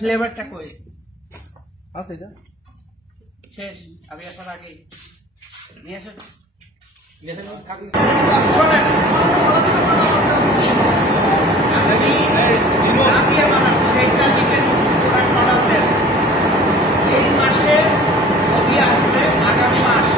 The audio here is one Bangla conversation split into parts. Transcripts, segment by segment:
ফ্লেভারটা কই আছে এটা শেষ আমি আসার আগে নিয়ে আসো এই মাসে নদী আসবে আগামী মাস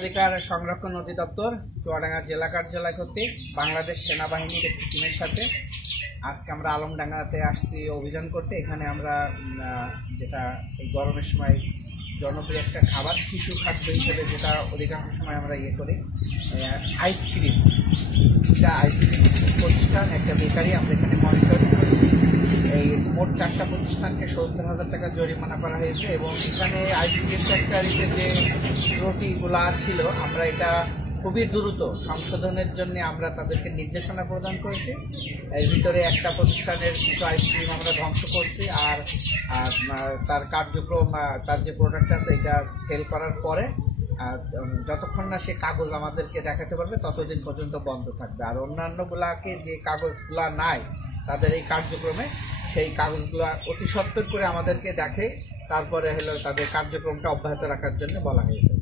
অধিকার সংরক্ষণ অধিদপ্তর চুয়াডাঙ্গা জেলা কার্যালয় কর্তৃক বাংলাদেশ সেনাবাহিনীর একটি টিমের সাথে আজকে আমরা আলমডাঙ্গাতে আসছি অভিযান করতে। এখানে আমরা যেটা এই গরমের সময় জনপ্রিয় একটা খাবার শিশু খাদ্য হিসেবে যেটা অধিকাংশ সময় আমরা ইয়ে করি আইসক্রিম, এটা আইসক্রিম প্রতিষ্ঠান একটা বেকারি আমরা এখানে মনিটরিং করছি। এই মোট 4টা প্রতিষ্ঠানকে 70,000 টাকা জরিমানা করা হয়েছে এবং এখানে আইসক্রিম ফ্যাক্টরিতে যে ত্রুটিগুলা ছিল আমরা এটা খুবই দ্রুত সংশোধনের জন্য আমরা তাদেরকে নির্দেশনা প্রদান করেছি। এর ভিতরে একটা প্রতিষ্ঠানের কিছু আইসক্রিম আমরা ধ্বংস করছি আর তার কার্যক্রম তার যে প্রোডাক্ট আছে এটা সেল করার পরে যতক্ষণ না সে কাগজ আমাদেরকে দেখাতে পারবে ততদিন পর্যন্ত বন্ধ থাকবে। আর অন্যান্যগুলাকে যে কাগজগুলা নাই তাদের এই কার্যক্রমে সেই কাগজগুলো অতি সত্বর করে আমাদেরকে দেখে তারপরে হলো তাদের কার্যক্রমটা অব্যাহত রাখার জন্য বলা হয়েছে।